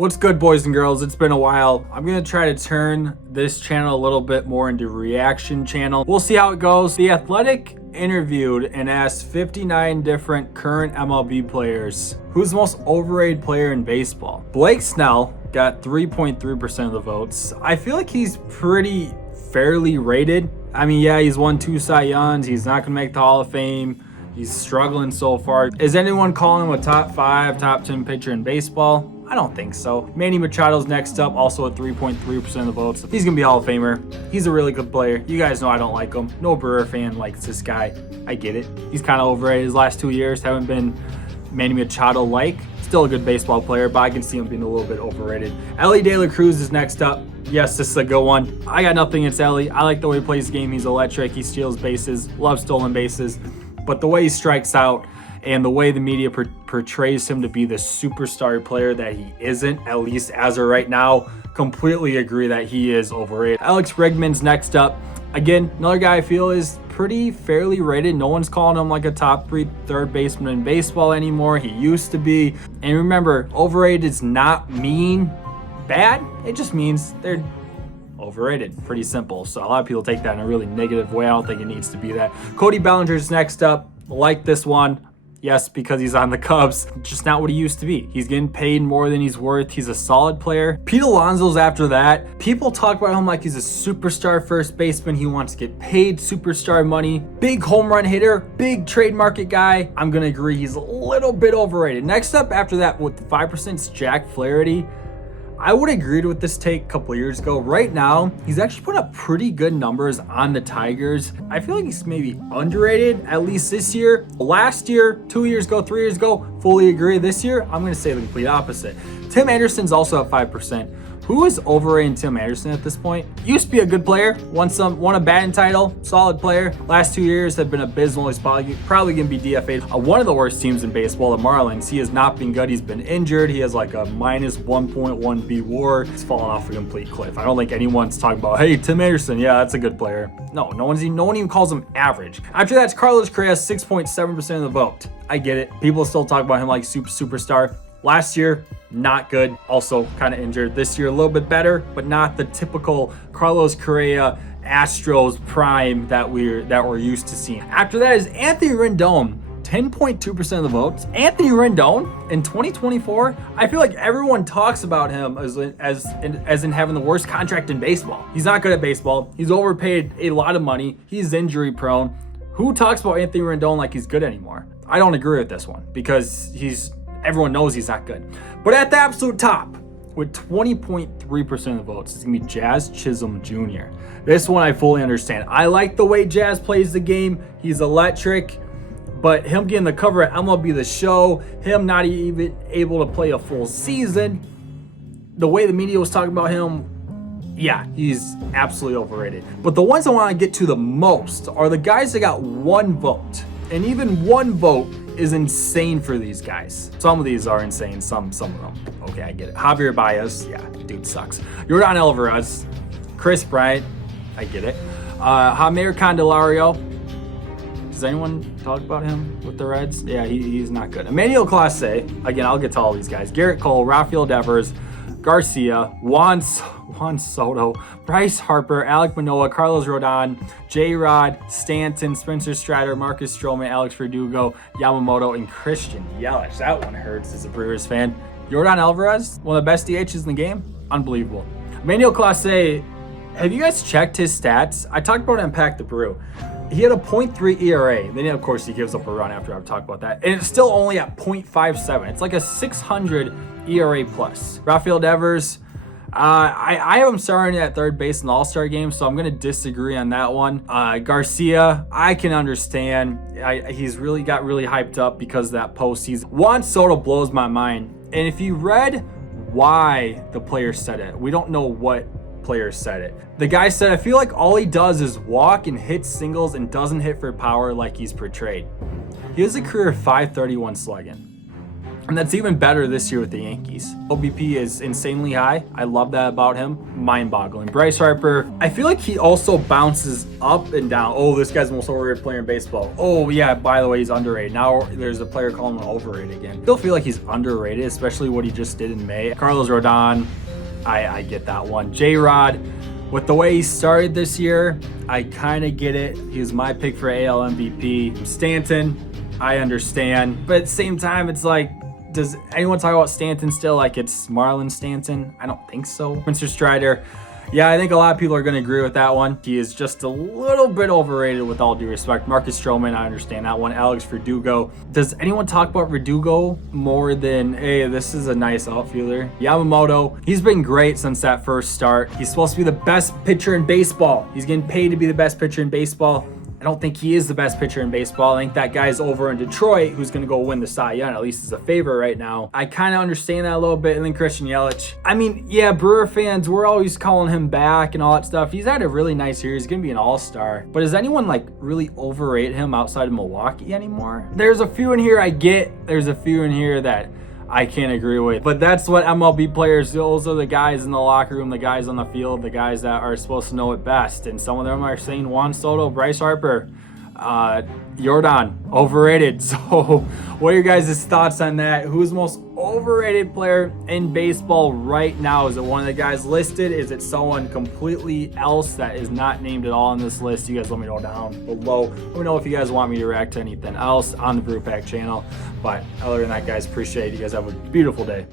What's good, boys and girls? It's been a while. I'm gonna try to turn this channel a little bit more into a reaction channel. We'll see how it goes. The Athletic interviewed and asked 59 different current MLB players who's the most overrated player in baseball. Blake Snell got 3.3% of the votes. I feel like he's pretty fairly rated. I mean, yeah, he's won 2 Cy Youngs. He's not gonna make the Hall of Fame. He's struggling so far. Is anyone calling him a top 5, top 10 pitcher in baseball? I don't think so. Manny Machado's next up, also at 3.3% of the votes. He's gonna be a Hall of Famer. He's a really good player. You guys know I don't like him. No Brewer fan likes this guy. I get it. He's kind of overrated. His last 2 years haven't been Manny Machado-like. Still a good baseball player, but I can see him being a little bit overrated. Elly De La Cruz is next up. Yes, this is a good one. I got nothing against Elly. I like the way he plays the game. He's electric. He steals bases. Loves stolen bases. But the way he strikes out and the way the media portrays him to be the superstar player that he isn't, at least as of right now, completely agree that he is overrated. Alex Bregman's next up. Again, another guy I feel is pretty fairly rated. No one's calling him like a top 3 third baseman in baseball anymore. He used to be. And remember, overrated does not mean bad. It just means they're overrated. Pretty simple. So a lot of people take that in a really negative way. I don't think it needs to be that. Cody Bellinger's next up. Like this one. Yes, because he's on the Cubs. Just not what he used to be. He's getting paid more than he's worth. He's a solid player. Pete Alonso's after that. People talk about him like he's a superstar first baseman. He wants to get paid superstar money. Big home run hitter. Big trade market guy. I'm going to agree he's a little bit overrated. Next up after that with the 5% is Jack Flaherty. I would have agreed with this take a couple of years ago. Right now, he's actually put up pretty good numbers on the Tigers. I feel like he's maybe underrated, at least this year. Last year, 2 years ago, 3 years ago, fully agree. This year, I'm going to say the complete opposite. Tim Anderson's also at 5%. Who is overrating Tim Anderson at this point? Used to be a good player, won a batting title, solid player. Last 2 years have been abysmal. He's probably going to be DFA'd. One of the worst teams in baseball, the Marlins. He has not been good. He's been injured. He has like a minus 1.1 B WAR. He's fallen off a complete cliff. I don't think anyone's talking about, hey, Tim Anderson, yeah, that's a good player. No one even calls him average. After that, it's Carlos Correa, 6.7% of the vote. I get it. People still talk about him like superstar. Last year, not good. Also kind of injured. This year, a little bit better, but not the typical Carlos Correa Astros prime that we're used to seeing. After that is Anthony Rendon, 10.2% of the votes. Anthony Rendon in 2024, I feel like everyone talks about him as in having the worst contract in baseball. He's not good at baseball. He's overpaid a lot of money. He's injury prone. Who talks about Anthony Rendon like he's good anymore? I don't agree with this one because everyone knows he's not good. But at the absolute top, with 20.3% of the votes, it's going to be Jazz Chisholm Jr. This one I fully understand. I like the way Jazz plays the game. He's electric. But him getting the cover at MLB The Show, him not even able to play a full season, the way the media was talking about him, yeah, he's absolutely overrated. But the ones I want to get to the most are the guys that got 1 vote. And even 1 vote is insane for these guys. Some of these are insane, some of them. Okay, I get it. Javier Baez, yeah, dude sucks. Yordan Alvarez, Chris Bryant, I get it. Javier Candelario. Does anyone talk about him with the Reds? Yeah, he's not good. Emmanuel Clase, again, I'll get to all these guys. Garrett Cole, Rafael Devers, Garcia, Juan Soto, Bryce Harper, Alek Manoah, Carlos Rodon, J-Rod, Stanton, Spencer Strider, Marcus Stroman, Alex Verdugo, Yamamoto, and Christian Yelich. That one hurts as a Brewers fan. Yordan Alvarez, one of the best DHs in the game. Unbelievable. Emmanuel Clase, have you guys checked his stats? I talked about it in Pack the Brew. He had a 0.3 ERA. Then, of course, he gives up a run after I've talked about that. And it's still only at 0.57. It's like a 600 ERA plus. Rafael Devers, I have him starting at third base in the All-Star game, so I'm going to disagree on that one. Garcia, I can understand. He's really got really hyped up because of that postseason. Juan Soto blows my mind. And if you read why the player said it, we don't know what player said it. The guy said, I feel like all he does is walk and hit singles and doesn't hit for power like he's portrayed. He has a career of .531 slugging. And that's even better this year with the Yankees. OBP is insanely high. I love that about him. Mind-boggling. Bryce Harper, I feel like he also bounces up and down. Oh, this guy's the most overrated player in baseball. Oh, yeah, by the way, he's underrated. Now there's a player calling him overrated again. I still feel like he's underrated, especially what he just did in May. Carlos Rodon, I get that one. J-Rod, with the way he started this year, I kind of get it. He was my pick for AL MVP. Stanton, I understand. But at the same time, it's like, does anyone talk about Stanton still like it's Marlon Stanton? I don't think so. Mr. Strider, yeah, I think a lot of people are going to agree with that one. He is just a little bit overrated with all due respect. Marcus Stroman, I understand that one. Alex Verdugo. Does anyone talk about Verdugo more than, hey, this is a nice outfielder? Yamamoto, he's been great since that first start. He's supposed to be the best pitcher in baseball. He's getting paid to be the best pitcher in baseball. I don't think he is the best pitcher in baseball. I think that guy's over in Detroit who's going to go win the Cy Young, at least as a favorite right now. I kind of understand that a little bit. And then Christian Yelich. I mean, yeah, Brewer fans, we're always calling him back and all that stuff. He's had a really nice year. He's going to be an all-star. But does anyone like really overrate him outside of Milwaukee anymore? There's a few in here I get. There's a few in here that I can't agree with. But that's what MLB players, those are the guys in the locker room, the guys on the field, the guys that are supposed to know it best. And some of them are saying Juan Soto, Bryce Harper, Jordan, overrated. So what are your guys' thoughts on that? Who's the most overrated player in baseball right now? Is it one of the guys listed? Is it someone completely else that is not named at all on this list? You guys let me know down below. Let me know if you guys want me to react to anything else on the Brew Pack channel. But other than that, guys, appreciate it. You guys have a beautiful day.